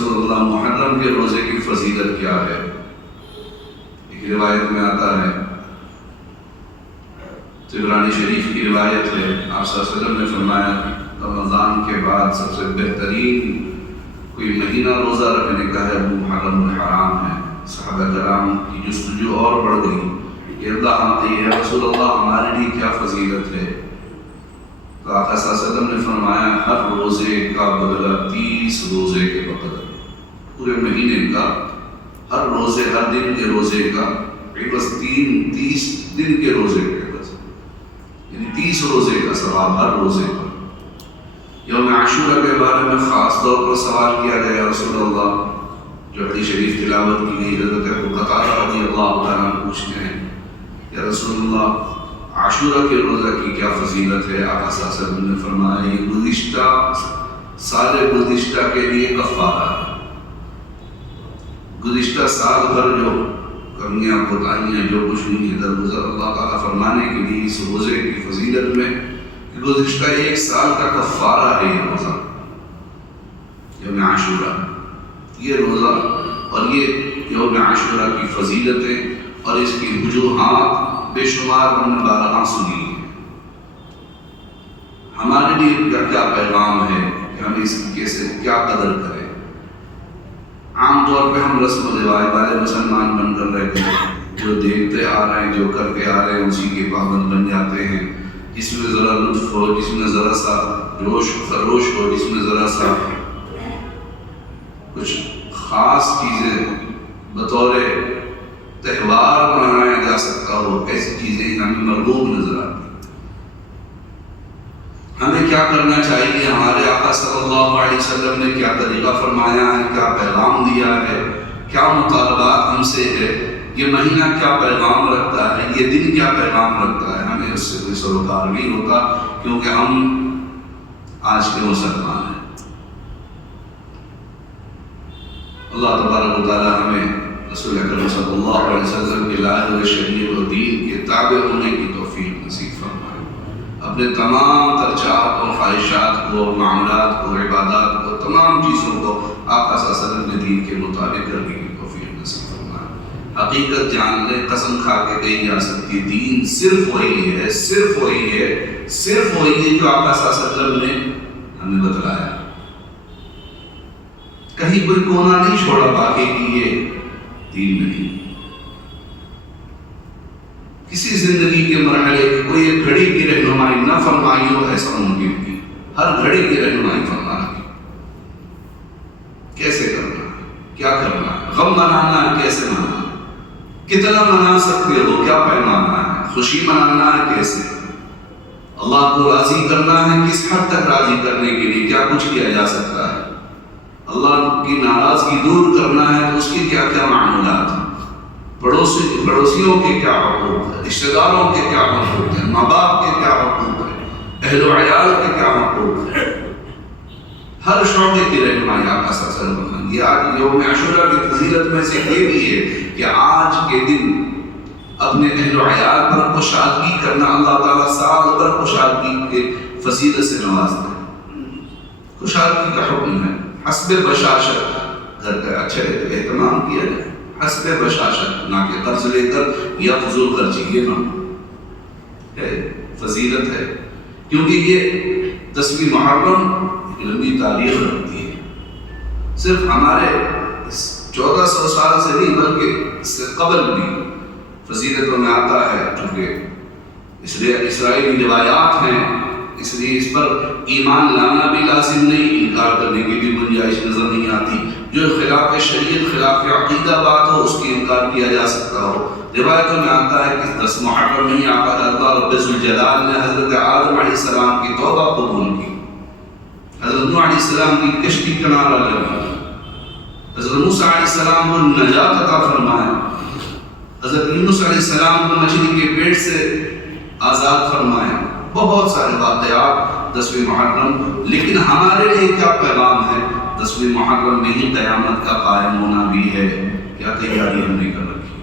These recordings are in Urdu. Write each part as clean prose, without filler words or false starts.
رسول اللہ محرم کے روزے کی فضیلت کیا ہے؟ ایک روایت میں آتا ہے، طبرانی شریف کی روایت ہے، آپ صلی اللہ علیہ وسلم نے فرمایا رمضان کے بعد سب سے بہترین کوئی مہینہ روزہ رکھنے کا ہے وہ محرم الحرام ہے۔ صحابہ کرام کی جستجو اور بڑھ گئی کہ یہ رسول اللہ ہمارے لیے کیا فضیلت ہے؟ تو آقا صلی اللہ علیہ وسلم نے فرمایا ہر روزے کا بدلہ 30 روزے کے بقدر، پورے مہینے کا ہر روزے، ہر دن کے روزے کا بس 30 دن کے روزے کے بس، یعنی 30 روزے کا ثواب ہر روزے کا۔ یوم عاشورہ کے بارے میں خاص طور پر سوال کیا گیا رسول اللہ، جو حدیث شریف تلاوت کی گئی، حضرت ابو قتادہ رضی اللہ تعالیٰ عنہ پوچھتے ہیں یا رسول اللہ عاشورہ کے روزہ کی کیا فضیلت ہے؟ آقا صلی اللہ علیہ وسلم نے فرمایا یہ گزشتہ سال گزشتہ کے لیے کفارہ ہے۔ گزشتہ سال بھر جو کمیاں کوتاہیاں جو کچھ ہوئی ہیں درگزر، اللہ تعالیٰ فرمانے کے لیے اس روزے کی فضیلت میں گزشتہ 1 سال کا کفارہ ہے یہ روزہ، یوم عاشورہ، یہ روزہ اور یہ یوم عاشورہ کی فضیلتیں اور اس کی وجوہات بے شمار ہم نے بارہا سنی ہے۔ ہمارے لیے کیا پیغام ہے کہ ہم اس کی کیسے کیا قدر کریں؟ عام طور پہ ہم رسم و رواج والے مسلمان بن کر رہتے ہیں، جو دیکھتے آ رہے ہیں، جو کرتے آ رہے ہیں اسی کے پابند بن جاتے ہیں۔ جس میں ذرا لطف ہو، جس میں ذرا سا جوش خروش ہو، جس میں ذرا سا کچھ خاص چیزیں بطور تہوار منایا جا سکتا ہو، ایسی چیزیں ہمیں مرغوب نظر آتی۔ ہمیں کیا کرنا چاہیے؟ ہمارے آقا صلی اللہ علیہ وسلم نے کیا طریقہ فرمایا ہے، کیا پیغام دیا ہے، کیا مطالبات ہم سے ہے، یہ مہینہ کیا پیغام رکھتا ہے، یہ دن کیا پیغام رکھتا ہے؟ ہمیں اس سے کوئی سروکار نہیں ہوتا، کیونکہ ہم آج کے مسلمان ہیں۔ اللہ تبارک و تعالی ہمیں رسول اکرم صلی اللہ علیہ وسلم کے لائے ہوئے شریعت و دین کے تابع ہونے کی توفیق نصیب فرمائے۔ اپنے تمام تر چاہت اور خواہشات کو، معاملات کو، عبادات کو، تمام چیزوں کو آقا صلی اللہ علیہ وسلم کے دین کے مطابق کرنے کی توفیق نصیب فرمائے۔ حقیقت جان لیں، قسم کھا کے کہی جا سکتی دین صرف وہی ہے، صرف وہی ہے، صرف وہی ہے جو آقا صلی اللہ علیہ وسلم نے ہمیں بتلایا۔ کہیں کوئی کونا نہیں چھوڑا باقی کی یہ دین نہیں۔ کسی زندگی کے مرحلے کی کوئی ایک گھڑی کی رہنمائی نہ فرمائی ہو ایسا ممکن نہیں، ہر گھڑی کی رہنمائی فرمانا کی، کیسے کرنا ہے، کیا کرنا ہے، غم منانا ہے کیسے منانا ہے، کتنا منا سکتے ہو، کیا پیمانا ہے، خوشی منانا ہے کیسے، اللہ کو راضی کرنا ہے کس حد تک راضی کرنے کے لیے کیا کچھ کیا جا سکتا ہے، اللہ کی ناراضگی دور کرنا ہے تو اس کے کیا کیا معاملات ہیں، پڑوسیوں کے کیا حقوق ہیں، رشتہ داروں کے کیا حقوق ہیں، ماں باپ کے کیا حقوق ہیں، اہل و عیال کے کیا حقوق ہیں، ہر شعبے کی رہنمائی آقا صلی اللہ علیہ وسلم۔ یہ آج یوم عاشورہ کی فضیلت میں سے یہ بھی ہے کہ آج کے دن اپنے اہل و عیال پر کشادگی کرنا، اللہ تعالیٰ سال بھر کشادگی کے فضیلت سے نوازتا ہے۔ کشادگی کا حکم ہے، حسب بشاشت، گھر کا اچھے اہتمام کیا جائے، حسب بشاشت، نہ کہ قرض لے کر یا فضول خرچی، یہ نہ ہے، فضیلت ہے، کیونکہ یہ 10ویں محرم ایک لمبی تاریخ رکھتی ہے۔ صرف ہمارے 1400 سال سے نہیں بلکہ اس سے قبل بھی فضیلتوں میں آتا ہے، چونکہ اسرائیلی روایات ہیں، اس لیے اس پر ایمان لانا بھی لازم نہیں، انکار کرنے کی بھی گنجائش نظر نہیں آتی۔ جو خلاف شریعت، خلاف عقیدہ بات ہو اس کی انکار کیا جا سکتا ہو۔ روایتوں میں آتا ہے کہ 10 محرم میں آقا اللہ رب ذوالجلال نے حضرت آدم علیہ السلام کی توبہ قبول کی، حضرت نوح علیہ السلام کی کشتی کنارہ لگی، حضرت موسیٰ علیہ السلام کو نجات عطا فرمایا، حضرت یونس علیہ السلام کو مچھلی کے پیٹ سے آزاد فرمایا، بہت سارے واقعات 10ویں محرم۔ لیکن ہمارے لیے کیا پیغام ہے؟ 10ویں محرم میں ہی قیامت کا قائم ہونا بھی ہے۔ کیا تیاری ہم نے کر رکھی؟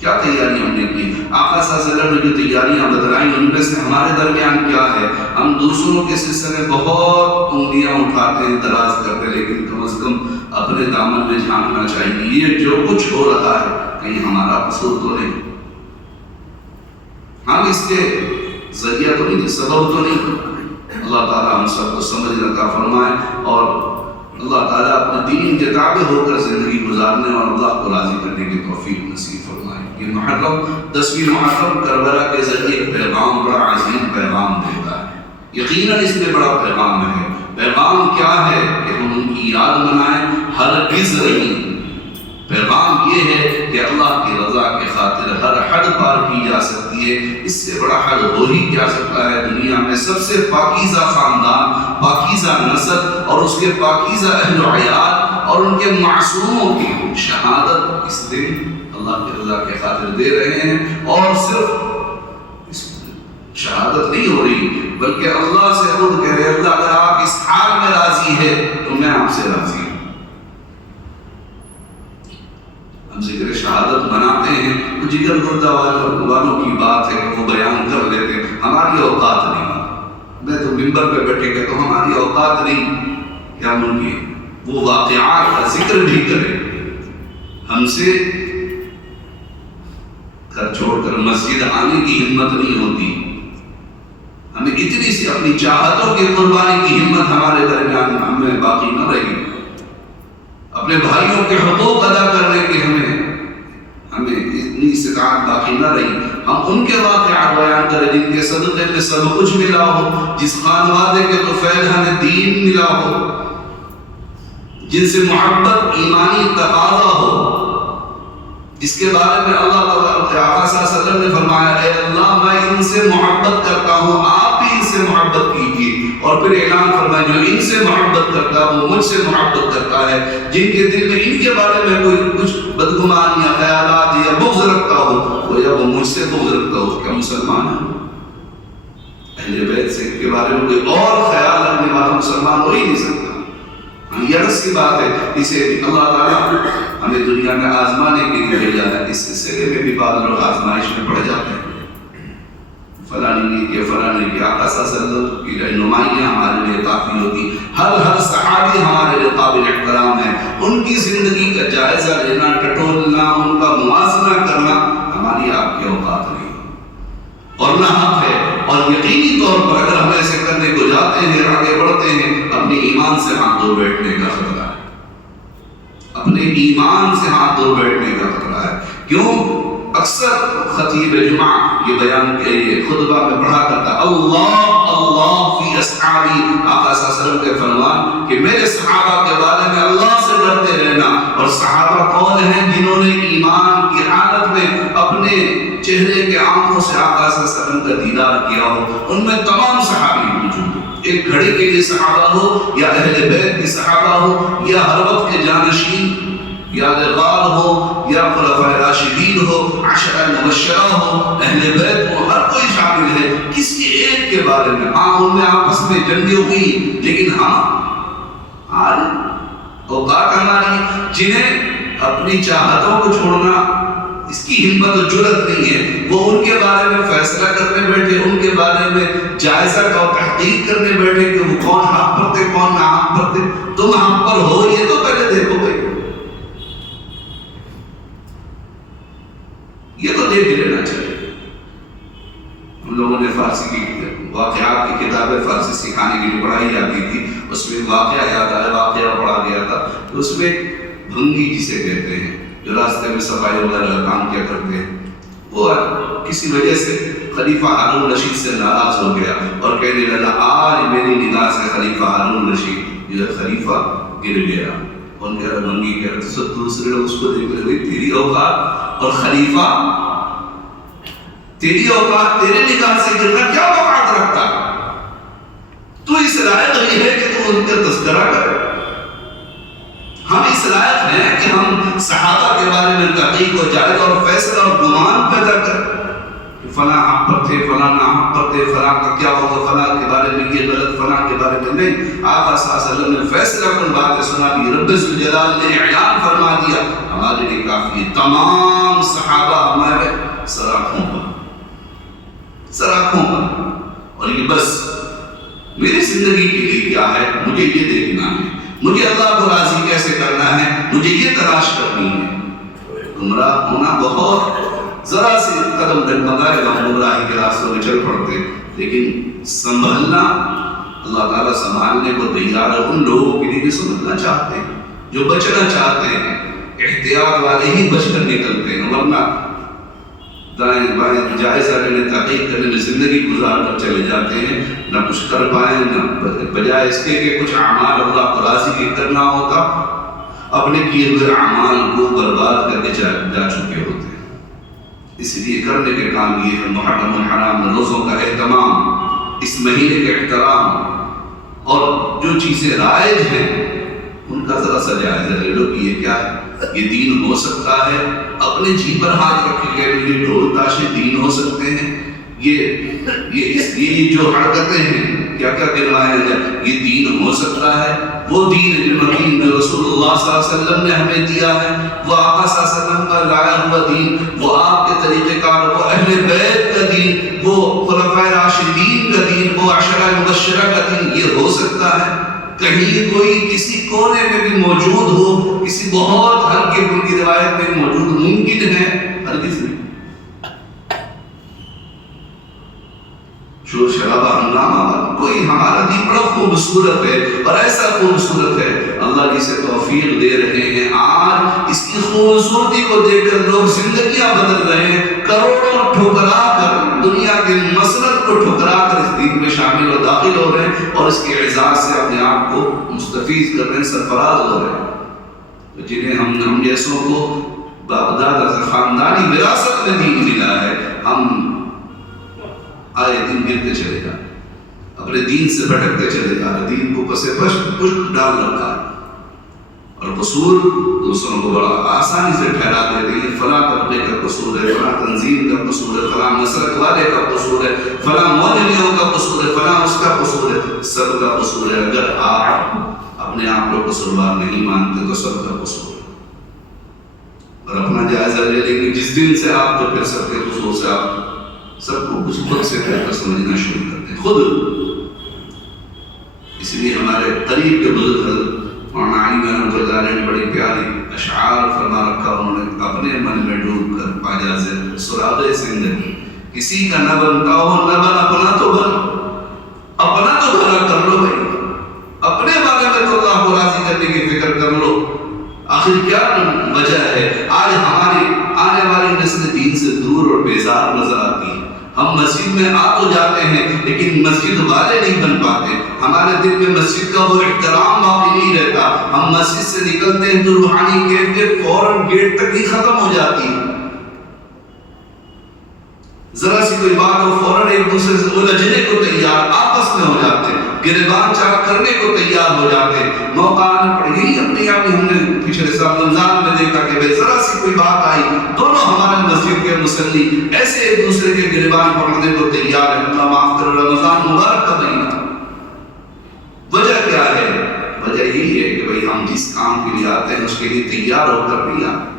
کیا تیاری ہم نے کی؟ آقا صلی اللہ علیہ وسلم نے جو تیاریاں بتلائیں ان میں سے ہمارے درمیان کیا ہے؟ ہم دوسروں کے سلسلے میں بہت انگلیاں اٹھاتے ہیں، دراز کرتے ہیں، لیکن کم از کم اپنے دامن میں جھانکنا چاہیے یہ جو کچھ ہو رہا ہے کہیں ہمارا قصور تو نہیں، ہم اس کے ذریعہ تو نہیں، سبب تو نہیں۔ اللہ تعالیٰ ہم سب کو سمجھ عطا فرمائے اور اللہ تعالیٰ اپنے دین کے تابع ہو کر زندگی گزارنے اور اللہ کو راضی کرنے کی توفیق نصیب فرمائے۔ یہ محرم 10ویں محرم کربلا کے ذریعے ایک پیغام، بڑا عظیم پیغام دیتا ہے، یقیناً اس میں بڑا پیغام ہے۔ پیغام کیا ہے کہ ہم ان کی یاد منائیں، ہرگز نہیں۔ پیغام یہ ہے کہ اللہ کی رضا کے خاطر ہر حد پار کی جا سکتی ہے، اس سے بڑا حد ہو ہی کیا سکتا ہے۔ دنیا میں سب سے پاکیزہ خاندان، پاکیزہ نسل اور اس کے پاکیزہ اہل و عیال اور ان کے معصوموں کی شہادت اس دن اللہ کی رضا کے خاطر دے رہے ہیں، اور صرف اس شہادت نہیں ہو رہی بلکہ اللہ سے خود کہہ رہے ہیں اللہ اگر آپ اس حال میں راضی ہے تو میں آپ سے راضی ہوں۔ ہم ذکر شہادت مناتے ہیں تو جگر گردہ والوں کی بات ہے کہ وہ بیان کر لیتے ہیں، ہماری اوقات نہیں۔ میں تو ممبر پہ بیٹھے کہ تو ہماری اوقات نہیں کہ ہم ان کی وہ واقعات کا ذکر بھی کریں۔ ہم سے گھر چھوڑ کر مسجد آنے کی ہمت نہیں ہوتی، ہمیں اتنی سی اپنی چاہتوں کی قربانی کی ہمت ہمارے درمیان ہمیں باقی نہ رہی، اپنے بھائیوں کے حقوق ادا کرنے کی ہمیں اتنی استطاعت باقی نہ رہی۔ ہم ان کے واقعات بیان کریں جن کے صدقے میں سب کچھ ملا ہو، جس خانوادے کے طفیل ہمیں دین ملا ہو، جن سے محبت ایمانی تقاضا ہو، جس کے بارے میں اللہ تعالیٰ صلی اللہ علیہ وسلم نے فرمایا اے اللہ میں ان سے محبت کرتا ہوں، آپ بھی ان سے محبت کیجیے، اور پھر اعلان فرمایا جو ان سے محبت کرتا ہے وہ مجھ سے محبت کرتا ہے۔ جن کے دل میں ان کے بارے میں کوئی کچھ بدگمان یا خیالات یا بغض رکھتا ہو وہ یا وہ مجھ سے بغض رکھتا ہو، کیا مسلمان ہے؟ اہل بیت سے کے بارے میں کوئی اور خیال رکھنے والا مسلمان ہو ہی نہیں سکتا۔ یہ رس کی بات ہے، اسے اللہ تعالیٰ ہمیں دنیا میں آزمانے کے لیے بھیجا ہے۔ اس سلسلے میں بھی بعض لوگ آزمائش میں پڑ جاتے ہیں، فلانی نے کیا فلانی نے کیا۔ آقا صلی اللہ علیہ وسلم کی رہنمائیاں ہمارے لیے کافی ہوتی، ہر صحابی ہمارے لیے قابل احترام ہے، ان کی زندگی کا جائزہ لینا، ٹٹولنا، ان کا موازنہ کرنا ہماری آپ کی اوقات نہیں اور نہ حق ہے۔ اور یقینی طور پر اگر ہم ایسے کرنے کو جاتے ہیں، آگے بڑھتے ہیں، اپنے ایمان سے ہاتھ دھو بیٹھنے کا خطرہ ہے، اپنے ایمان سے ہاتھ دھو بیٹھنے کا خطرہ ہے۔ کیوں؟ اکثر خطیب جمعہ یہ بیان کے لیے خطبہ میں پڑھا کرتا اللہ اللہ فی اصحابی، آقا صلی اللہ علیہ وسلم کے فرمان کہ میرے صحابہ کے بارے میں اللہ سے ڈرتے رہنا۔ اور صحابہ کون ہیں؟ جنہوں نے ایمان کی حالت میں اپنے چہرے کے آنکھوں سے آقا صلی اللہ علیہ وسلم کا دیدار کیا ہو۔ ان میں تمام صحابی موجود ہیں، ایک گھڑی کے لیے صحابہ ہو یا اہل بیت کے صحابہ ہو یا ہر وقت کے جانشین یادگار ہو یا خلفائے راشدین ہو، عشرہ مبشرہ ہو، اہل بیت ہو، ہر کوئی شامل ہے۔ کسی ایک کے بارے میں ان میں آپس میں جنگیں ہوئی، لیکن آج اوقات ہماری جنہیں اپنی چاہتوں کو چھوڑنا اس کی ہمت و جرت نہیں ہے، وہ ان کے بارے میں فیصلہ کرنے بیٹھے، ان کے بارے میں جائزہ کا تحقیق کرنے بیٹھے کہ وہ کون حق پر تھے کون نہ حق پر تھے۔ تم حق پر ہو یہ تو پہلے دیکھو بھائی، یہ تو دیکھ لینا چاہیے۔ ہم لوگوں نے فارسی کی واقعات کی کتابیں فارسی سکھانے کے لیے پڑھائی جاتی تھی، اس میں واقعہ یاد آیا، واقعہ پڑھا گیا تھا، تو اس میں بھنگی جسے کہتے ہیں جو راستے میں صفائی وغیرہ کا کام کیا کرتے ہیں، وہ کسی وجہ سے خلیفہ ہارون رشید سے ناراض ہو گیا اور کہنے لگا آج میری نگاہ سے خلیفہ ہارون رشید جو ہے خلیفہ گر گیا۔ ان کہہ رہا بھنگی کہہ رہا تو دوسرے لوگ اس کو دیکھ رہے تیری اوقات اور خلیفہ تیری اوقات تیرے نگاہ سے گرنا کیا وقات رکھتا، تو اس لائق نہیں ہے کہ تم ان کا تذکرہ کرے۔ ہم اس لائق ہیں کہ ہم صحابہ کے بارے میں تحقیق و جائزہ اور فیصلہ اور گمان پیدا کریں کہ فلاں حق پر تھے، فلاں نہ حق پر تھے، فلاں کا کیا ہوگا، فلاں کے بارے میں یہ غلط، فلاں کے بارے میں نہیں۔ آقا صلی اللہ علیہ وسلم نے فیصلہ کن باتیں سنا دی، رب ذوالجلال نے اعلان فرما دیا، ہمارے لیے کافی ہے۔ تمام صحابہ ہمارے سر آنکھوں پر، سر آنکھوں پر. اور یہ بس میری زندگی کے لیے کیا ہے، مجھے یہ دیکھنا ہے، مجھے اللہ کو راضی کیسے کرنا ہے، مجھے یہ تلاش کرنی ہے. گمراہ ہونا بہت ذرا سے قدم ڈگمگائے گا، گمراہی کے راستوں میں چل پڑتے، لیکن سنبھلنا اللہ تعالیٰ سنبھالنے کو تیار ہے ان لوگوں کے لیے جو سمجھنا چاہتے ہیں، جو بچنا چاہتے ہیں. احتیاط والے ہی بچ کر نکلتے ہیں، ورنہ دائیں بائیں جائزہ لینے تحقیق کرنے میں زندگی گزار کر چلے جاتے ہیں، نہ کچھ کر پائیں، نہ بجائے اس کے کہ کچھ اعمال اللہ کو راضی کے کرنا ہوتا، اپنے کیے ہوئے اعمال کو برباد کر کے جا چکے ہوتے ہیں. اس لیے کرنے کے کام یہ ہے محرم و حرام روزوں کا اہتمام، اس مہینے کا احترام، اور جو چیزیں رائج ہیں ان کا ذرا سا جائزہ لے لو کہ یہ کیا ہے، یہ دین ہو سکتا ہے. اپنے جی پر ہاتھ رکھ کے یہ ڈھول تاشے دین ہو سکتے ہیں، یہ جو حرکتیں ہیں کیا کیا کہلوائے ہیں، یہ دین ہو سکتا ہے. وہ دین ہے جو نبی رسول اللہ صلی اللہ علیہ وسلم نے ہمیں دیا ہے، وہ آقا صلی اللہ علیہ وسلم کا لایا ہوا دین، وہ آپ کے طریقہ کار، وہ اہل بیت کا دین، وہ خلفائے راشدین کا دین، وہ عشرہ مبشرہ کا دین. یہ ہو سکتا ہے. کہیں کوئی کسی کونے میں بھی موجود ہو، کسی بہت ہلکے پن کی روایت میں موجود ممکن ہے، ہرگز نہیں. شور شرابہ ہنگامہ کوئی، ہمارا دین بڑا خوبصورت ہے، اور ایسا خوبصورت ہے اللہ جسے توفیق دے رہے ہیں. آج اس کی خوبصورتی کو دیکھ کر لوگ زندگیاں بدل رہے ہیں، کروڑوں ٹھکرا کر، دنیا کے مسلک کو ٹھکرا کر اس دین میں شامل و داخل ہو رہے ہیں، اور اس کے اعزاز سے اپنے آپ کو مستفیض کر رہے ہیں، سرفراز ہو رہے ہیں. جنہیں ہم جیسوں کو باپ خاندانی وراثت میں دین ملا ہے، ہم آئے دن گرتے چلے جا رہے، اپنے دین سے بھٹکتے چلے جا رہے، دین کو پسے پشت ڈال رکھا ہے، اور قصور دوسروں کو بڑا آسانی سے ٹھہرا دیتے ہیں. فلاں طبقے کا قصور ہے، فلاں تنظیم کا قصور ہے، فلاں مسلک والے کا قصور ہے، فلاں مولویوں کا قصور ہے، فلاں اس کا قصور ہے. سب کا قصور ہے. اگر آپ اپنے آپ کو قصوروار نہیں مانتے تو سب کا قصور ہے. اور اپنا جائزہ لے لیں گے جس دن سے آپ تو پھر سب کے قصور سے آپ سب کو کچھ خود سے کہہ کر سمجھنا شروع کرتے ہیں، خود. اس لیے ہمارے قریب کے بزرگ حضرت مولانا علی رحمۃ اللہ علیہ نے بڑی پیاری اشعار فرما رکھا. انہوں نے اپنے من میں ڈوب کر پاجاز سراغ زندگی، کسی کا نہ بنتا ہو نہ بن، اپنا تو بن، اپنا تو بھلا کر لو بھائی، اپنے بارے میں تو اللہ کو راضی کرنے کی فکر کر لو. آخر کیا وجہ ہے آج ہماری آنے والی نسل دین سے دور اور بیزار نظر آتی ہے. ہم مسجد میں آ تو جاتے ہیں لیکن مسجد والے نہیں بن پاتے. ہمارے دل میں مسجد کا وہ احترام باقی نہیں رہتا. ہم مسجد سے نکلتے ہیں تو روحانی کیفیت فوراً گیٹ تک ہی ختم ہو جاتی ہے. ذرا سی کوئی بات ہو فوراً ایک دوسرے سے الجھنے کو تیار، آپس میں ہو جاتے ہیں، گریبان چاک کرنے کو تیار ہو جاتے ہیں. موقع آنے پر یہی اپنی آپ ہم نے پچھلے سال رمضان میں دیکھا کہ ذرا سی کوئی بات آئی، دونوں ہمارے مسجد کے مصلی ایسے ایک دوسرے کے گریبان پکڑنے کو تیار ہے. اللہ معاف کرو، رمضان مبارک کا مہینہ. وجہ کیا ہے؟ وجہ یہی ہے کہ بھائی ہم جس کام کے لیے آتے ہیں اس کے لیے تیار ہو کر نہیں آتے.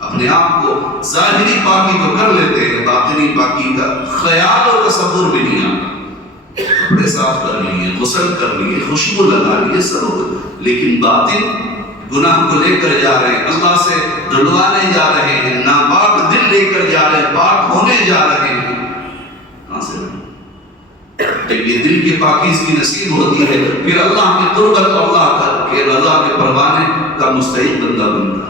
اپنے آپ کو ظاہری پاکی تو کر لیتے ہیں، باطنی پاکی کا خیال و تصور بھی نہیں آتا. کپڑے صاف کر لیے، غسل کر لیے، خوشبو لگا لیے، سب، لیکن باطن گناہ کو لے کر جا رہے ہیں، اللہ سے ڈھلوانے جا رہے ہیں، ناپاک دل لے کر جا رہے ہیں، پاک ہونے جا رہے ہیں. کہاں سے جب یہ دل کی پاکیز کی نصیب ہوتی ہے پھر اللہ کی قربت اللہ کر کے رضا کے پروانے کا مستحق بندہ بنتا.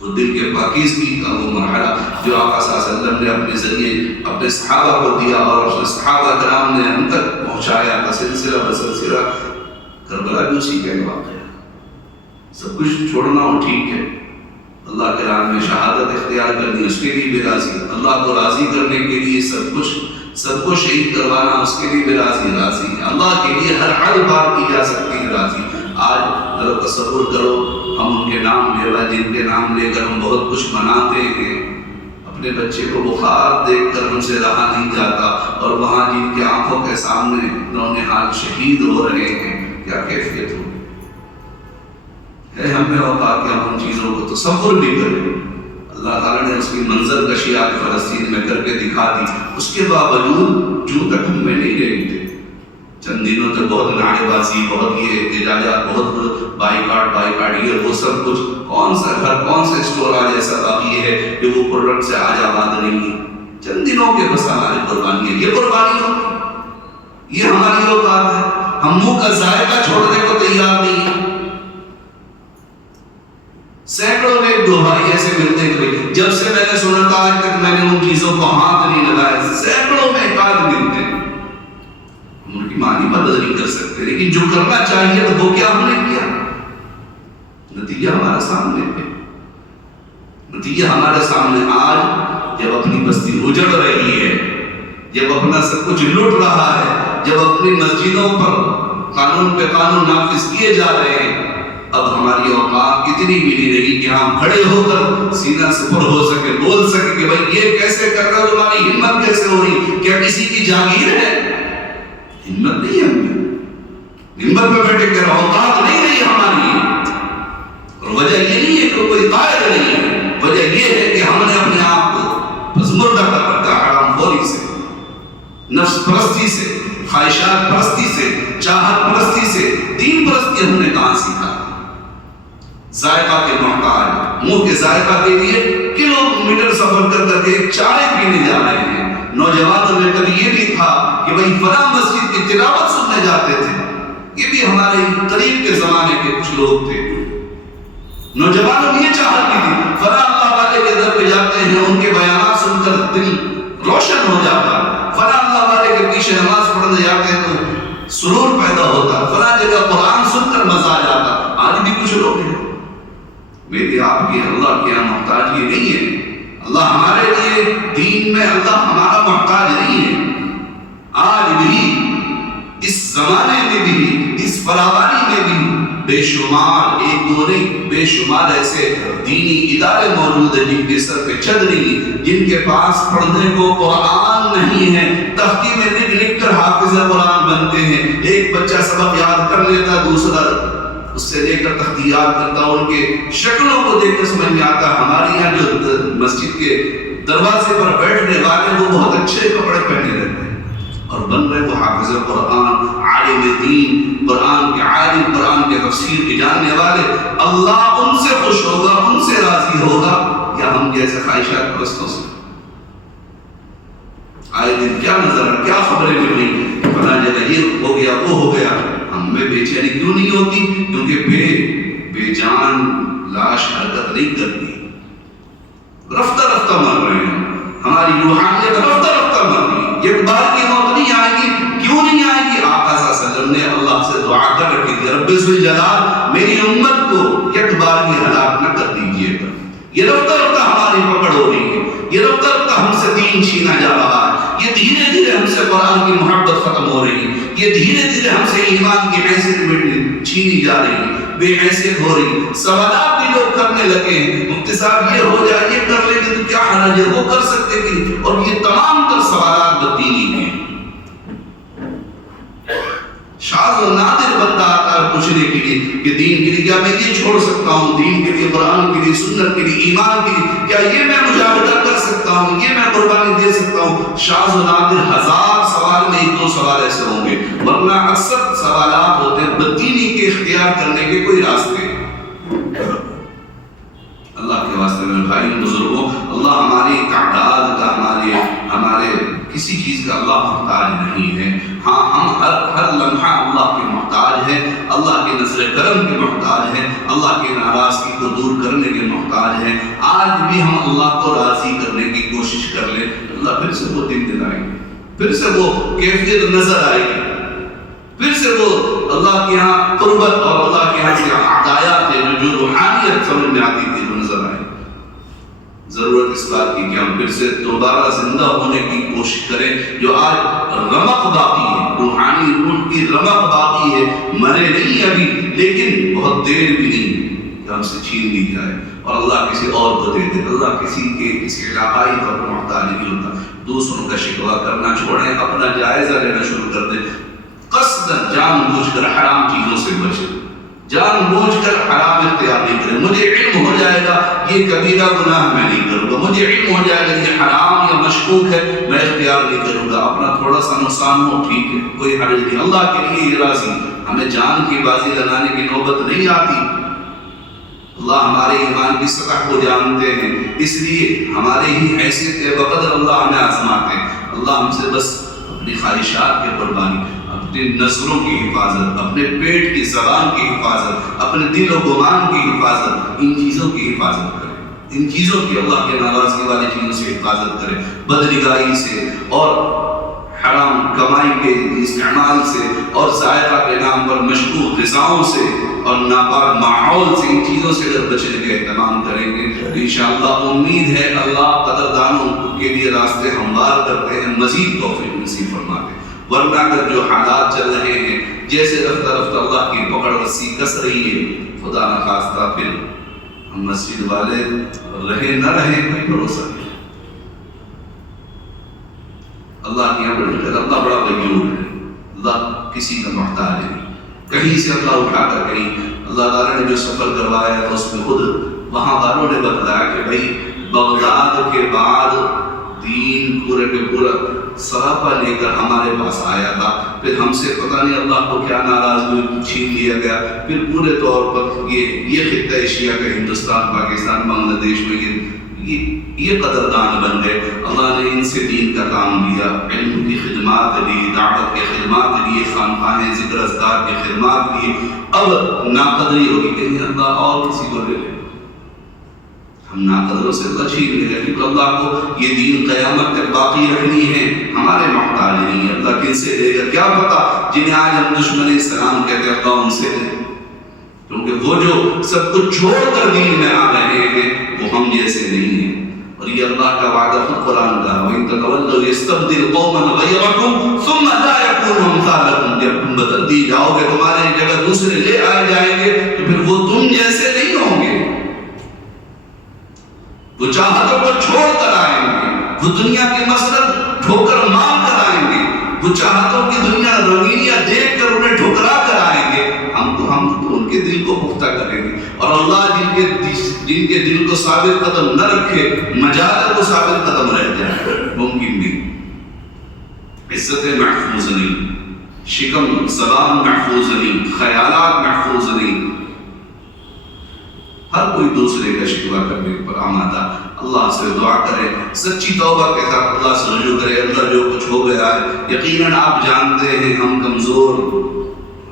وہ دل کے پاکیزگی کا وہ مرحلہ جو آقا صلی اللہ علیہ وسلم نے اپنے ذریعے اپنے صحابہ کو دیا اور اپنے صحابہ کرام نے ہم تک پہنچایا تھا، سلسلہ بسلسلہ. کربلا بھی اسی کا واقعہ. سب کچھ چھوڑنا ہو ٹھیک ہے، اللہ کے راہ میں شہادت اختیار کرنی اس کے لیے بھی راضی، اللہ کو راضی کرنے کے لیے سب کو شہید کروانا اس کے لیے بھی راضی ہے. اللہ کے لیے ہر حد بات کی جا سکتی ہے راضی. آج ذرا تصور کرو ہم ان کے نام لیوا جن کے نام لے کر ہم بہت کچھ مناتے ہیں، اپنے بچے کو بخار دیکھ کر ہم سے رہا نہیں جاتا، اور وہاں جن کی آنکھوں کے سامنے نونہال شہید ہو رہے ہیں، کیا کیفیت ہو ہے. ہم نے اوقات کہ ہم ان چیزوں کو تصور بھی کریں. اللہ تعالیٰ نے اس کی منظر کشی آج فلسطین میں کر کے دکھا دی، اس کے باوجود جو تک ہم میں نہیں رہے تھے، چند دنوں تک بہت نعرے بازی، بہت یہ احتجاجات، بہت بائیکاٹ یہ وہ سب کچھ، کون سا اسٹور آج ایسا باقی ہے کہ وہ پروڈکٹ سے آج آباد نہیں ہے؟ چند دنوں کے بس ہماری قربانی ہے، یہ قربانی ہوتی، یہ ہماری اوقات ہے، ہم منہ کا ذائقہ چھوڑنے کو تیار نہیں ہیں۔ سینکڑوں میں دو بھائی ایسے ملتے ہیں، جب سے میں نے سنا تھا آج تک میں نے ان چیزوں کو ہاتھ نہیں لگایا، سینکڑوں میں ایک آدھ ملتے ہیں، ہم ان کی معنی مدد نہیں کر سکتے، لیکن جو کرنا چاہیے وہ کیا ہم نے کیا، نتیجہ ہمارے سامنے ہے، نتیجہ ہمارے سامنے آج جب اپنی بستی اجڑ رہی ہے، جب اپنا سب کچھ لٹ رہا ہے، جب اپنی مسجدوں پر قانون پہ قانون نافذ کیے جا رہے ہیں، اب ہماری اوقات اتنی بھی نہیں رہی کہ ہم کھڑے ہو کر سینہ سپر ہو سکے، بول سکے کہ بھائی یہ کیسے کر رہے ہو، تمہاری ہمت کیسے ہو رہی، کیا کسی کی جاگیر ہے؟ ہمت نہیں ہے ہمیں، ہمت پہ بیٹھے کر اوقات نہیں رہی ہماری، اور وجہ یہ نہیں ہے کہ کوئی قائد نہیں ہے، وجہ یہ ہے کہ ہم نے اپنے آپ کو پسمردہ کر رکھا، حرام خوری سے، نفس پرستی سے، خواہشات پرستی سے، چاہت پرستی سے، دین پرستی ہم نے کہاں سیکھا؟ ذائقہ کے محتاج، منہ کے ذائقہ کے لیے کلومیٹر سفر کر کے چائے پینے جا رہے ہیں۔ نوجوانوں میں کبھی یہ بھی تھا کہ بھائی فلاں مسجد کی تلاوت سننے جاتے تھے، یہ بھی ہمارے قریب کے زمانے کے کچھ لوگ تھے، نوجوانوں میں یہ چاہت بھی تھی، فلاں اللہ والے کے در پہ جاتے ہیں، ان کے بیانات سن کر دل روشن ہو جاتا، فلاں اللہ والے کے پیچھے نماز پڑھنے جاتے ہیں تو سرور پیدا ہوتا، فلاں جگہ قرآن سن کر مزہ آ جاتا۔ آج بھی کچھ لوگ ہیں، میری آپ کی اللہ کے یہاں محتاج یہ نہیں ہے، اللہ ہمارے لیے دین میں اللہ ہمارا محتاج نہیں ہے۔ آج بھی اس زمانے میں بھی، اس فراوانی میں بھی بے شمار، ایک دو نہیں، بے شمار ایسے دینی ادارے موجود ہیں جن کے سر پہ چھت نہیں، جن کے پاس پڑھنے کو قرآن نہیں ہے، تختی میں لکھ کر حافظ قرآن بنتے ہیں، ایک بچہ سبق یاد کر لیتا، دوسرا اس سے لے کر تختی یاد کرتا، ان کے شکلوں کو دیکھ کر سمجھ میں آتا۔ ہمارے یہاں جو مسجد کے دروازے پر بیٹھنے والے وہ بہت اچھے کپڑے پہنے رہتے ہیں اور بن رہے وہ حافظ قرآن، عالم دین، قرآن کے عالم، قرآن کے تفسیر کے جاننے والے۔ اللہ ان سے خوش ہوگا، ان سے راضی ہوگا یا ہم جیسے خواہشات پرستوں سے؟ آئے دن کیا نظر، کیا خبریں مل رہی، فلاں جگہ یہ ہو گیا، وہ ہو گیا، ہم میں بے چینی کیوں نہیں ہوتی؟ کیونکہ بے جان لاش حرکت نہیں کرتی، رفتہ رفتہ مر رہے ہیں، ہماری روحانیت رفتہ رفتہ مر رہی ہے۔ ایک بار کی موت نہیں آئے گی، کیوں نہیں آئے گی؟ آقا صلی اللہ علیہ وسلم نے اللہ سے دعا کر رکھی تھی، رب ذوالجلال میری امت کو ایک بار کی ہلاک نہ کر دیجیے گا۔ یہ رفتہ رفتہ ہماری پکڑ ہو رہی ہے، یہ رفتہ رفتہ ہم سے دین چھینا جا رہا ہے، یہ دھیرے دھیرے ہم سے قرآن کی محبت ختم ہو رہی ہے، یہ دھیرے دھیرے ہم سے ایمان کی حیثیت چھینی جا رہی ہے، بے حیثیت ہو رہی ہے۔ سوالات بھی لوگ کرنے لگے ہیں، مفتی صاحب یہ ہو جائے، یہ کر لیں گے تو کیا حرج ہے، وہ کر سکتے تھے، اور یہ تمام تر سوالات بددینی کے ہیں۔ شاذ و نادر بندہ آتا ہے پوچھنے کے لیے کہ دین کے لیے کیا میں یہ چھوڑ سکتا ہوں، دین کے لیے، قرآن کے لیے، سنت کے لیے، ایمان کے لیے کیا یہ میں مجاہدہ کر سکتا ہوں، یہ میں قربانی دے سکتا ہوں؟ شاذ و نادر ہزار سوال میں ایک دو سوال ایسے ہوں گے، ورنہ اکثر سوالات ہوتے ہیں بددینی کے اختیار کرنے کے کوئی راستے۔ اللہ کے واسطے میرے بھائی بزرگوں، اللہ ہماری تعداد کا، ہمارے کسی چیز کا اللہ محتاج نہیں ہے۔ ہاں ہم ہر لمحہ اللہ کے محتاج ہیں، اللہ کے نظر کرم کے محتاج ہیں، اللہ کی ناراضگی کو دور کرنے کے محتاج ہیں۔ آج بھی ہم اللہ کو راضی کرنے کی کوشش کر لیں، اللہ پھر سے وہ دن دلائیں گے، پھر سے وہ کیفیت نظر آئے گی، پھر سے وہ اللہ کے یہاں قربت اور اللہ کے یہاں سے عطایات ہیں جو روحانیت سمجھ میں آتی تھی وہ نظر آئے۔ ضرورت اس بات کی کہ ہم پھر سے دوبارہ زندہ ہونے کی کوشش کریں۔ جو آج رمق باقی ہے، روحانی روح کی رمق باقی ہے، مرے نہیں ابھی، لیکن بہت دیر بھی نہیں کہ ہم سے چھین لی جائے اور اللہ کسی اور کو دے دے۔ اللہ کسی علاقائی طور پر محتاج نہیں ہوتا۔ دوسروں کا شکوہ کرنا چھوڑیں، اپنا جائزہ لینا شروع کر دیں، قصداً جان بوجھ کر حرام چیزوں سے بچیں، جان بوجھ کر حرام اختیار نہیں کریں. مجھے علم ہو جائے گا یہ کبیرہ گناہ میں نہیں کروں گا, مجھے علم ہو جائے گا یہ حرام یا مشکوک ہے میں اختیار نہیں کروں گا. اپنا تھوڑا سا نقصان ہو ٹھیک ہے, کوئی حرج نہیں, اللہ کے لیے یہ راضی. ہمیں جان کی بازی لگانے کی نوبت نہیں آتی. اللہ ہمارے ایمان کی سطح کو جانتے ہیں, اس لیے ہمارے ہی حیثیت کے بقدر اللہ ہمیں آزماتے ہیں. اللہ ہم سے بس اپنی خواہشات کی قربانی, اپنی نظروں کی حفاظت, اپنے پیٹ کی زبان کی حفاظت, اپنے دل و گمان کی حفاظت, ان چیزوں کی حفاظت کرے. ان چیزوں کی, اللہ کے ناراضگی والی چیزوں سے حفاظت کرے, بدنگاہی سے اور حرام کمائی کے استعمال سے اور ذائقہ کے نام پر مشکوک غذاؤں سے اور ناپاک ماحول سے, ان چیزوں سے اگر بچنے کا اہتمام کریں گے انشاءاللہ امید ہے اللہ قدردانوں کے لیے راستے ہموار کرتے ہیں, مزید توفیق نصیب فرماتے ہیں. ورنہ اگر جو حالات چل رہے ہیں جیسے رفتہ رفتہ اللہ کی پکڑ رسی کس رہی ہے, خدا نخواستہ پھر ہم مسجد والے رہے نہ رہے کوئی بھروسہ نہیں. اللہ کی بڑی قدر, اللہ بڑا غیور ہے, اللہ کسی کا محتاج نہیں. کہیں سے اللہ اٹھا کر کہیں اللہ تعالیٰ نے جو سفر کروایا تو اس میں خود وہاں والوں نے بتلایا کہ بھائی بغداد کے بعد دین پورے کے پورا سراپا لے کر ہمارے پاس آیا تھا, پھر ہم سے پتہ نہیں اللہ کو کیا ناراضگی چھین لیا گیا, پھر پورے طور پر یہ خطہ ایشیا کا ہندوستان, پاکستان, بنگلہ دیش میں یہ قدردان بن گئے. اللہ نے ان سے دین کا کام لیا, علم کی خدمات لی, دعوت کے خدمات لیے, خانقاہیں ذکر اذکار کے خدمات لیے. اب ناقدری ہوگی کہ اللہ اور کسی کو لے لے, ہم ناقدروں سے اللہ چھین لے گا, کیونکہ اللہ کو یہ دین قیامت تک باقی رکھنی ہے, ہمارے محتاج نہیں ہے. اللہ کن سے لے گا کیا پتا, جنہیں آج ہم دشمن اسلام کہتے ہیں اللہ ان سے لے, کیونکہ وہ جو سب کچھ چھوڑ کر دین میں آ رہے ہیں وہ ہم جیسے نہیں ہیں. اور یہ اللہ کا وعدہ خود قرآن کا, وَإِن تَتَوَلَّوْا يَسْتَبْدِلْ قَوْمًا غَيْرَكُمْ ثُمَّ لَا يَكُونُوا أَمْثَالَكُمْ. جب تم بدل دی جاؤ گے, تمہارے جگہ دوسرے لے آئے جائیں گے, تو پھر وہ تم جیسے نہیں ہوں گے. وہ چاہتوں کو چھوڑ کر آئیں گے, وہ دنیا کی مسرت ٹھوکر مار کر آئیں گے, وہ چاہتوں کی دنیا رنگینیاں دیکھ کر انہیں ٹھکرا کر آئیں گے. ہم تو ان کے دل کو پختہ کریں گے, اور اللہ جن کے دل کو ثابت قدم نہ رکھے, مجال کو ثابت قدم رہ جائے, ممکن نہیں. عزت محفوظ نہیں, شکم زبان محفوظ نہیں, خیالات محفوظ نہیں. ہر کوئی دوسرے کا شکوہ کرنے پر آمادہ. اللہ سے دعا کرے, سچی توبہ کے ساتھ اللہ سے رجوع کرے. اللہ جو کچھ ہو گیا ہے یقیناً آپ جانتے ہیں, ہم کمزور,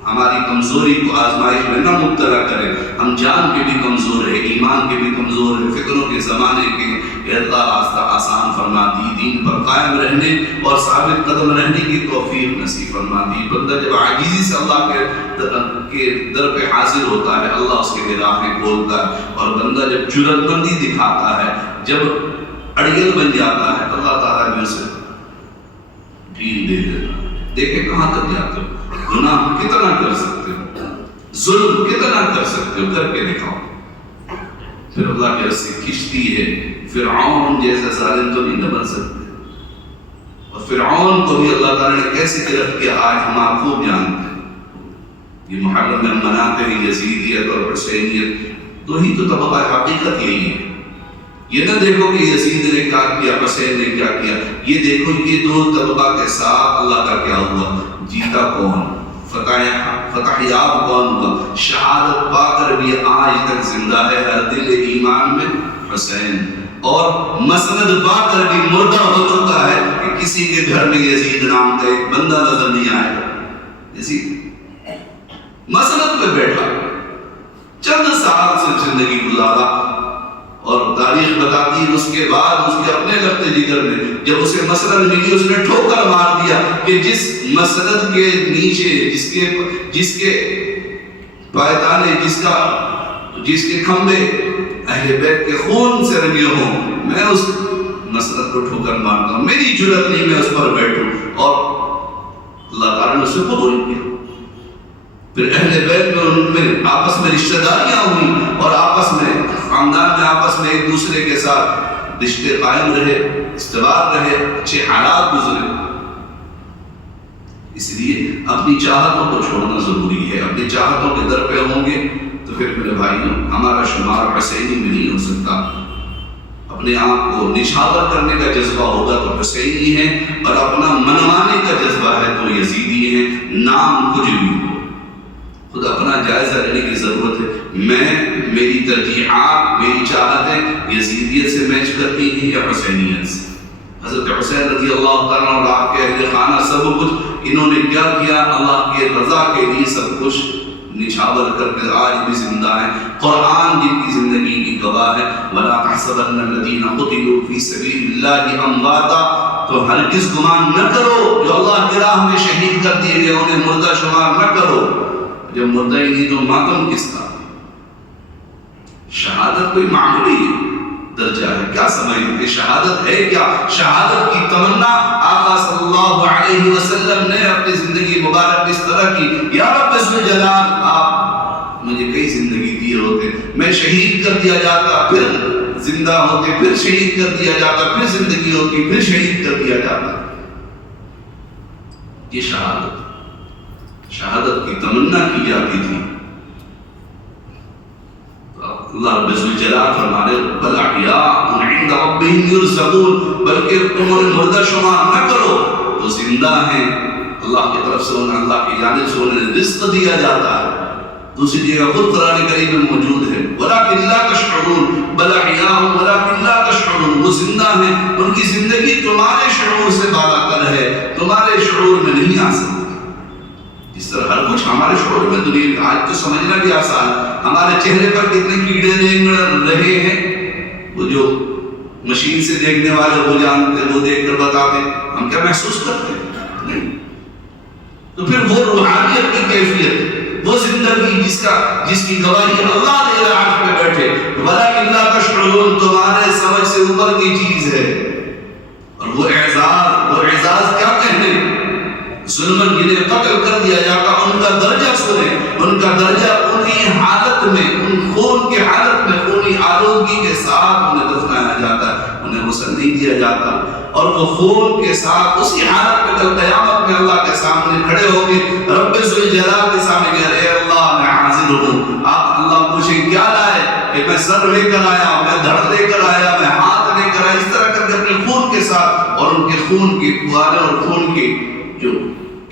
ہماری کمزوری کو آزمائش میں نہ مبتلا کرے. ہم جان کے بھی کمزور ہیں, ایمان کے بھی کمزور ہیں, فکروں کے زمانے کے. اے اللہ راستہ آسان فرما دی, دین پر قائم رہنے اور ثابت قدم رہنے کی توفیق نصیب فرما دی. بندہ جب عاجزی سے اللہ کے در پہ حاضر ہوتا ہے, اللہ اس کے لیے راہیں کھولتا ہے. اور بندہ جب جرأت مندی دکھاتا ہے, جب اڑیل بن جاتا ہے, اللہ تعالیٰ بھی اسے دین دے دیتا ہے. دیکھیں کہاں تک جاتے ہو, گناہ کتنا کر سکتے ہو, ظلم کتنا کر سکتے ہو, کر کے دکھاؤ. پھر اللہ کی رسی کھینچتی ہے. فرعون جیسا ظالم تو نہیں بن سکتے, اور فرعون کو بھی اللہ تعالیٰ نے کیسے گرفت کیا آج ہم آپ خوب جانتے ہیں. یہ محرم میں مناتے ہیں یزیدیت اور حسینیت, دو ہی تو طبقہ حقیقت یہی ہے. یہ نہ دیکھو کہ یزید نے کیا کیا, حسین نے کیا کیا, یہ دیکھو یہ دو طبقہ کے ساتھ اللہ کا کیا ہوا. جیتا کون, فتح یاب کون ہوا, شہادت پا کر بھی آج تک زندہ ہے ہر دل ایمان میں حسین, اور مسند پا کر بھی مردہ ہو چکا ہے کہ کسی کے گھر میں یزید نام کا ایک بندہ نظر نہیں آئے گا. یزید مسند پہ بیٹھا, چند سال سے زندگی گزارا, اور تاریخ بتاتی ہے اس کے بعد اس کے اپنے لخت جگر میں جب اسے مسند ملی, اس نے ٹھوکر مار دیا کہ جس مسند کے نیچے, جس کے پائیدانے, جس کے کھمبے اہل بیت کے خون سے رنگے ہوں, میں اس مسند کو ٹھوکر مارتا ہوں, میری جرأت نہیں میں اس پر بیٹھوں. اور اللہ تعالیٰ نے اسے قبول کیا. پھر اہل بیت میں ان میں آپس میں رشتہ داریاں ہوئی, اور آپس میں خاندان میں آپس میں ایک دوسرے کے ساتھ رشتے قائم رہے, استوار رہے, اچھے حالات گزرے. اس لیے اپنی چاہتوں کو چھوڑنا ضروری ہے. اپنی چاہتوں کے در پہ ہوں گے تو پھر میرے بھائیوں ہمارا شمار حسینی میں نہیں ہو سکتا. اپنے آپ کو نچھاور کرنے کا جذبہ ہوگا تو حسینی ہے، اور اپنا منوانے کا جذبہ ہے تو یزیدی ہے. نام کچھ بھی ہو، خود اپنا جائزہ لینے کی ضرورت ہے. میری ترجیحات، میری چاہتیں یزیدیت سے میچ کرتی ہیں یا حسینیت سے؟ حضرت حسین رضی اللہ تعالیٰ اور آپ کے اہل خانہ سب کچھ انہوں نے کیا کیا؟ اللہ کی رضا کے لیے سب کچھ نچھاور کر کے آج بھی زندہ ہیں. قرآن جن کی زندگی کی گواہ ہے. وَلَا تَحْسَبَنَّ الَّذِينَ قُتِلُوا فِي سَبِيلِ اللَّهِ أَمْوَاتًا، تو ہرگز گمان نہ کرو جو اللہ کی راہ میں شہید کر دیے گئے انہیں مردہ شمار نہ کرو. جب مردہ ہی نہیں تو ماتم کس کا؟ شہادت کوئی معمولی درجہ ہے. کیا سمجھیں کہ شہادت ہے کیا؟ شہادت کی تمنا آقا صلی اللہ علیہ وسلم نے اپنی زندگی مبارک اس طرح کی، یا رب ذوالجلال آپ مجھے کئی زندگی دیے ہوتے، میں شہید کر دیا جاتا، پھر زندہ ہوتے، پھر شہید کر دیا جاتا، پھر زندگی ہوتی، پھر شہید کر دیا جاتا. یہ شہادت کی تمنا کی جاتی تھی. اللہ رب الجلال فرمانے بل احیاء عند ربهم یرزقون، بلکہ تم انہیں مردہ شمار نہ کرو تو زندہ ہیں. اللہ کی طرف سے انہیں، اللہ کی جانب سے انہیں رزق دیا جاتا ہے. دوسری جگہ خود قرآن کریم میں موجود ہے ولکن لا تشعرون بل احیاء ولکن لا تشعرون، وہ زندہ ہیں، ان کی زندگی تمہارے شعور سے بالا تر ہے، تمہارے شعور میں نہیں آ سکتی. اس طرح ہر کچھ ہمارے شعور میں دنیا میں آج تو سمجھنا بھی آسان. ہمارے چہرے پر کتنے کیڑے رینگ رہے ہیں، وہ جو مشین سے دیکھنے والے وہ جانتے، وہ دیکھ کر بتاتے، ہم کیا محسوس کرتے ہیں؟ نہیں. تو پھر وہ روحانیت کی کیفیت، وہ زندگی جس کی گواہی اللہ دے رہا عرش پہ بیٹھے، وَلَكِنْ لَا تَشْعُرُونَ، تمہارے سمجھ سے اوپر کی چیز ہے. اور وہ اعزاز کیا کہنے؟ ظلمن جنہیں قتل کر دیا جاتا ان کا درجہ سنیں، ان کا درجہ انہی حالت میں، ان خون کے حالت میں، خونی آلودگی کے ساتھ انہیں دفنایا جاتا ہے، انہیں غسل نہیں دیا جاتا. اور وہ خون کے ساتھ اسی حالت میں کل قیامت میں اللہ کے سامنے کھڑے ہو گے، رب ذوالجلال کے سامنے کہ اے اللہ میں حاضر ہوں. آپ اللہ پوچھیں کیا لائے؟ کہ میں سر لے کر آیا، میں دھڑ لے کر آیا، میں ہاتھ لے کر آیا. اس طرح کر کے اپنے خون کے ساتھ، اور ان کے خون کی فوارے اور خون کی جو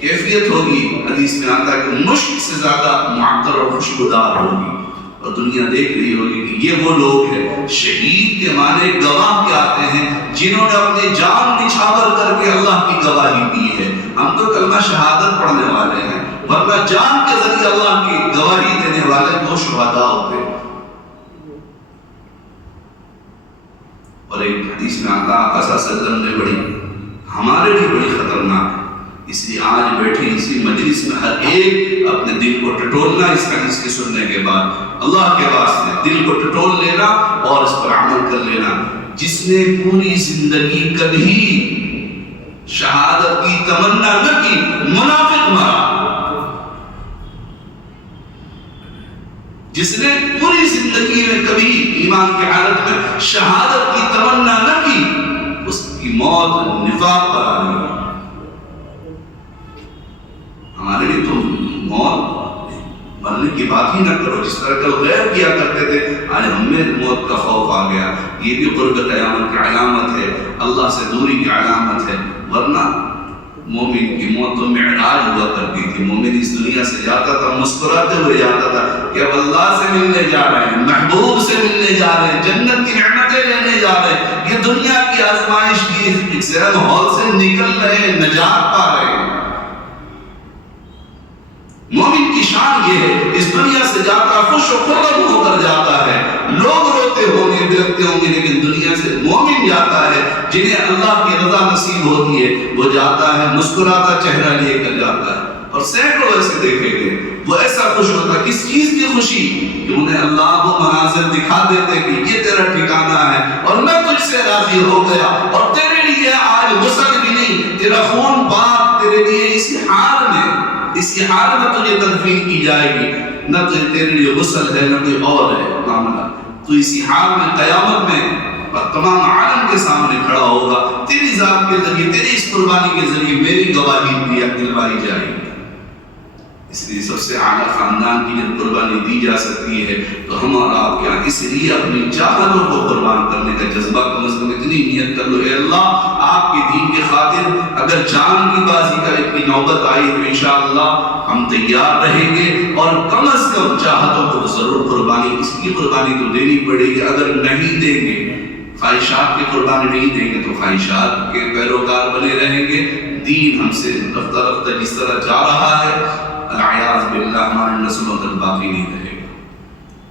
کیفیت ہوگی، حدیث میں آتا ہے کہ مشک سے زیادہ معطر اور خوشبودار ہوگی. اور دنیا دیکھ رہی ہوگی کہ یہ وہ لوگ ہیں. شہید کے معنی گواہ کیا آتے ہیں؟ جنہوں نے اپنی جان نچھاور کر کے اللہ کی گواہی دی ہے. ہم تو کلمہ شہادت پڑھنے والے ہیں، ورنہ جان کے ذریعے اللہ کی گواہی دینے والے وہ شہداء ہوتے ہیں. اور ایک حدیث میں آتا آقا صلی اللہ علیہ وسلم نے بڑی ہمارے لیے بڑی خطرناک، اس لیے آج بیٹھے اسی مجلس میں ہر ایک اپنے دل کو ٹٹولنا اس حدیث کے سننے کے بعد، اللہ کے واسطے دل کو ٹٹول لینا اور اس پر عمل کر لینا. جس نے پوری زندگی کبھی شہادت کی تمنا نہ کی، منافق مرا. جس نے پوری زندگی میں کبھی ایمان کی حالت میں شہادت کی تمنا نہ کی، اس کی موت نفاق پر آ گئی. ہمارے لیے تو موت مرنے کی بات ہی نہ کرو. جس طرح کل غیر کیا کرتے تھے، آج ہم میں موت کا خوف آ گیا. یہ بھی قرب قیامت کی علامت ہے، اللہ سے دوری کی علامت ہے. ورنہ مومن کی موت تو معراج ہوا کرتی تھی. مومن اس دنیا سے جاتا تھا مسکراتے ہوئے جاتا تھا کہ اب اللہ سے ملنے جا رہے ہیں، محبوب سے ملنے جا رہے ہیں، جنت کی نعمتیں لینے جا رہے ہیں. یہ دنیا کی آزمائش کی ایک زہر ماحول سے نکل رہے ہیں، نجات پا رہے ہیں. مومن کی شان یہ ہے، اس دنیا سے جاتا خوش و خرم ہو کر جاتا ہے. لوگ روتے ہوں گے، بلکتے ہوں گے، لیکن دنیا سے مومن جاتا ہے جنہیں اللہ کی رضا نصیب ہوتی ہے، وہ جاتا ہے مسکراتا چہرہ لے کر جاتا ہے. اور سینکڑوں ایسے دیکھے گئے، وہ ایسا خوش ہوتا. کس چیز کی خوشی؟ کہ انہیں اللہ وہ مناظر دکھا دیتے کہ یہ تیرا ٹھکانہ ہے اور میں تجھ سے راضی ہو گیا، اور تیرے لیے آج غسل بھی نہیں، تیرا خون پاک تیرے لیے اسی حال میں تجھے تدفین کی جائے گی. نہ تو تیرے لیے غسل ہے، نہ کوئی اور ہے معاملہ. تو اسی حال میں قیامت میں اور تمام عالم کے سامنے کھڑا ہوگا، تیری ذات کے ذریعے، تیری اس قربانی کے ذریعے میری گواہی دلوائی جائے گی۔ اس لیے سب سے اعلیٰ خاندان کی جب قربانی دی جا سکتی ہے تو ہم اور آپ کیا اس لیے اپنی چاہتوں کو قربان کرنے کا جذبہ کم از کم اتنی نیت کر لو، اے اللہ آپ کے دین کے خاطر اگر جان کی بازی کا اتنی نوبت آئی تو انشاءاللہ ہم تیار رہیں گے، اور کم از کم چاہتوں کو تو ضرور قربانی، اس کی قربانی تو دینی پڑے گی۔ اگر نہیں دیں گے، خواہشات کی قربانی نہیں دیں گے تو خواہشات کے پیروکار بنے رہیں گے، دین ہم سے رفتہ رفتہ جس طرح جا رہا ہے العیاذ باللہ ہمارے نسلوں تک باقی نہیں رہے گا۔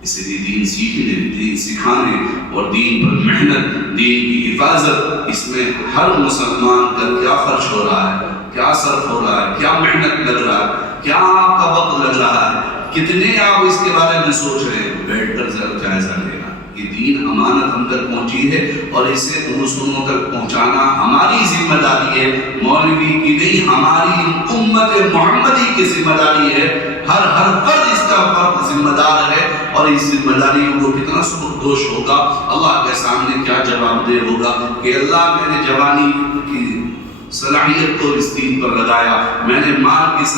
اس لیے دین سیکھنے، دین سکھانے اور دین پر محنت، دین کی حفاظت، اس میں ہر مسلمان کا کیا خرچ ہو رہا ہے، کیا صرف ہو رہا ہے، کیا محنت لگ رہا ہے، کیا آپ کا وقت لگ رہا ہے، کتنے آپ اس کے بارے میں سوچ رہے ہیں، بیٹھ کر ذرا جائزہ لینا۔ یہ دین امانت ہم تک پہنچی ہے اور اسے دوسروں تک پہنچانا ہماری ذمہ داری ہے، مولوی کی نہیں، ہماری امت محمدی کی ذمہ داری ہے۔ ہر فرد اس کا فرد ذمہ دار ہے، اور اس ذمہ داری کو کتنا سبکدوش ہوگا، اللہ کے سامنے کیا جواب دہ ہوگا کہ اللہ میں نے جوانی کی صلاحیت کو اس دین پر لگایا، میں نے مال کی